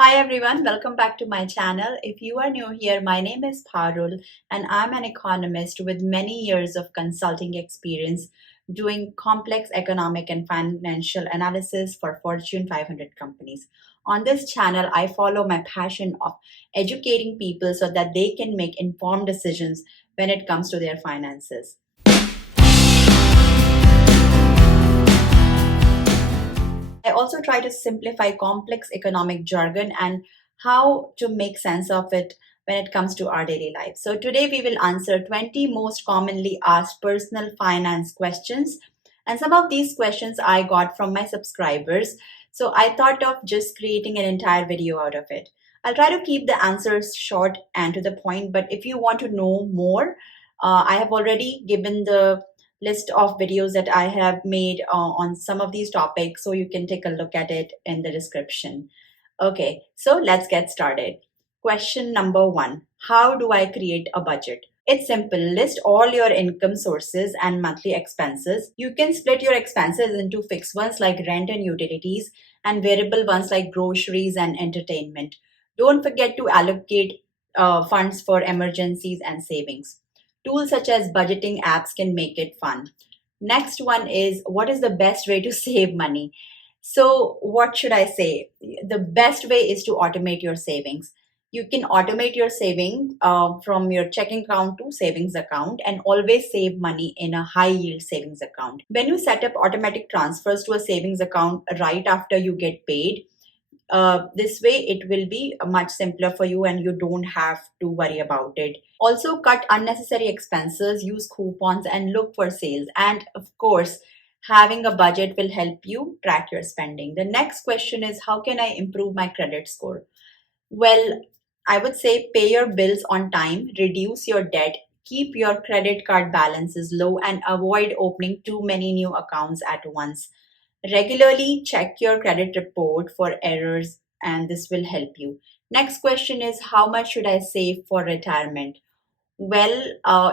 Hi everyone, welcome back to my channel. If you are new here, my name is Parul and I'm an economist with many years of consulting experience doing complex economic and financial analysis for Fortune 500 companies. On this channel, I follow my passion of educating people so that they can make informed decisions when it comes to their finances. I also try to simplify complex economic jargon and how to make sense of it when it comes to our daily life. So, today we will answer 20 most commonly asked personal finance questions. And some of these questions I got from my subscribers. So, I thought of just creating an entire video out of it. I'll try to keep the answers short and to the point, but if you want to know more, I have already given the list of videos that I have made on some of these topics, so you can take a look at it in the description. Okay, so let's get started. Question number one: how do I create a budget? It's simple. List all your income sources and monthly expenses. You can split your expenses into fixed ones like rent and utilities, and variable ones like groceries and entertainment. Don't forget to allocate funds for emergencies and savings. Tools such as budgeting apps can make it fun. Next one is, what is the best way to save money? So, what should I say? The best way is to automate your savings. You can automate your saving from your checking account to savings account and always save money in a high yield savings account. When you set up automatic transfers to a savings account right after you get paid, this way it will be much simpler for you and you don't have to worry about it. Also, cut unnecessary expenses, use coupons, and look for sales. And of course, having a budget will help you track your spending. The next question is, how can I improve my credit score? Well, I would say pay your bills on time, reduce your debt, keep your credit card balances low, and avoid opening too many new accounts at once. Regularly check your credit report for errors, and this will help you. Next question is, how much should I save for retirement? Well,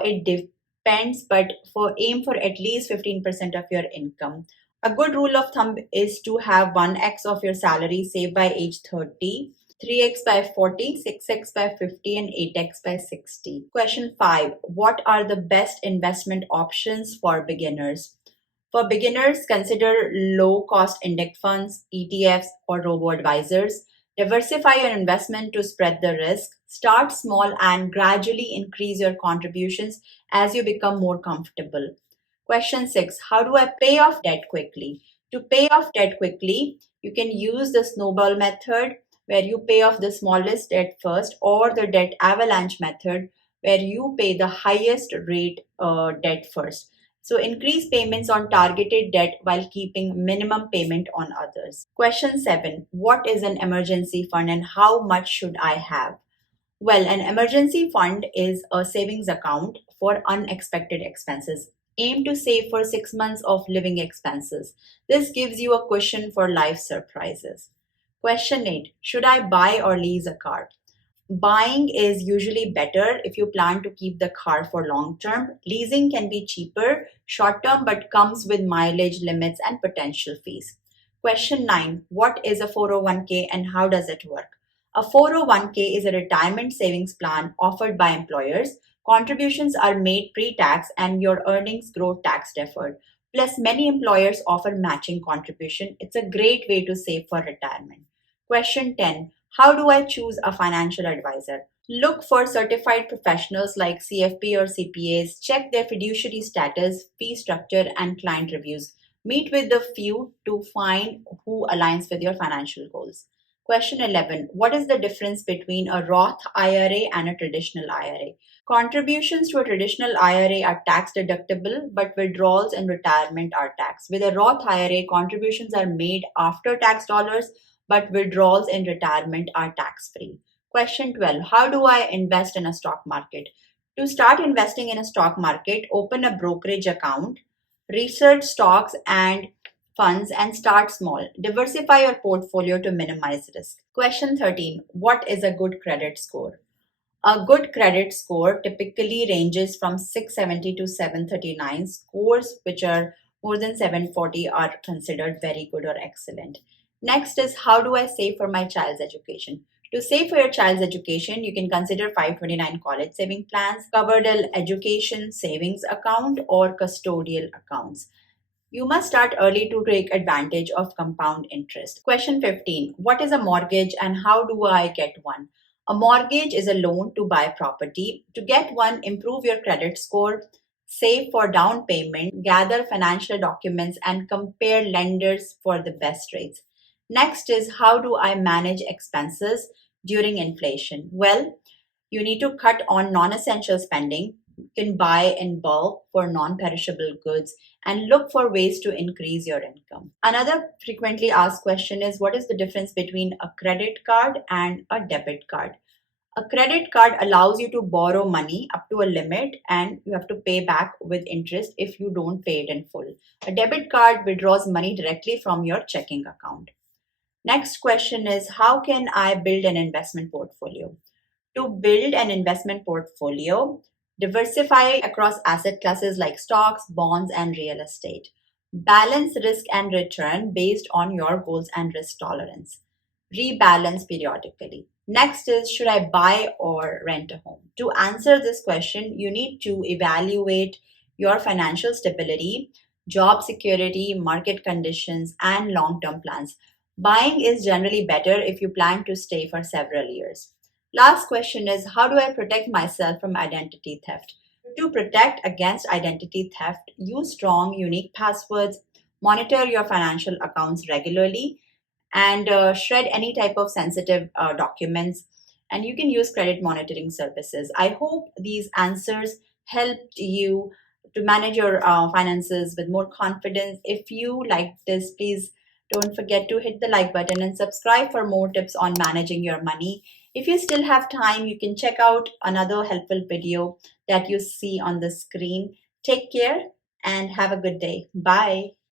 it depends, but for aim for at least 15% of your income. A good rule of thumb is to have 1x of your salary saved by age 30, 3x by 40, 6x by 50, and 8x by 60. Question 5: what are the best investment options for beginners? For beginners, consider low cost index funds, ETFs, or robo advisors. Diversify your investment to spread the risk. Start small and gradually increase your contributions as you become more comfortable. Question 6: how do I pay off debt quickly? To pay off debt quickly, you can use the snowball method where you pay off the smallest debt first, or the debt avalanche method where you pay the highest rate debt first. So increase payments on targeted debt while keeping minimum payment on others. Question 7: what is an emergency fund and how much should I have? Well, an emergency fund is a savings account for unexpected expenses. Aim to save for 6 months of living expenses. This gives you a cushion for life surprises. Question 8: should I buy or lease a car? Buying is usually better if you plan to keep the car for long term. Leasing can be cheaper, short term, but comes with mileage limits and potential fees. Question 9: what is a 401k and how does it work? A 401k is a retirement savings plan offered by employers. Contributions are made pre tax and your earnings grow tax deferred. Plus, many employers offer matching contribution. It's a great way to save for retirement. Question 10: how do I choose a financial advisor? Look for certified professionals like CFP or CPAs. Check their fiduciary status, fee structure, and client reviews. Meet with a few to find who aligns with your financial goals. Question 11: what is the difference between a Roth IRA and a traditional IRA? Contributions to a traditional IRA are tax deductible, but withdrawals in retirement are taxed. With a Roth IRA, contributions are made after tax dollars, but withdrawals in retirement are tax free. Question 12: how do I invest in a stock market? To start investing in a stock market, open a brokerage account, research stocks and funds, and start small. Diversify your portfolio to minimize risk. Question 13: what is a good credit score? A good credit score typically ranges from 670 to 739. Scores which are more than 740 are considered very good or excellent. Next is, how do I save for my child's education? To save for your child's education, you can consider 529 college saving plans, Coverdell education savings account, or custodial accounts. You must start early to take advantage of compound interest. Question 15. What is a mortgage and how do I get one? A mortgage is a loan to buy property. To get one, improve your credit score, save for down payment, gather financial documents, and compare lenders for the best rates. Next is, how do I manage expenses during inflation? Well, you need to cut on non essential spending. You can buy in bulk for non perishable goods and look for ways to increase your income. Another frequently asked question is, what is the difference between a credit card and a debit card? A credit card allows you to borrow money up to a limit and you have to pay back with interest if you don't pay it in full. A debit card withdraws money directly from your checking account. Next question is, how can I build an investment portfolio? To build an investment portfolio, diversify across asset classes like stocks, bonds, and real estate. Balance risk and return based on your goals and risk tolerance. Rebalance periodically. Next is, should I buy or rent a home? To answer this question, you need to evaluate your financial stability, job security, market conditions, and long term plans. Buying is generally better if you plan to stay for several years. Last question is, how do I protect myself from identity theft? To protect against identity theft, use strong, unique passwords, monitor your financial accounts regularly, and shred any type of sensitive documents. And you can use credit monitoring services. I hope these answers helped you to manage your finances with more confidence. If you like this, please don't forget to hit the like button and subscribe for more tips on managing your money. If you still have time, you can check out another helpful video that you see on the screen. Take care and have a good day. Bye.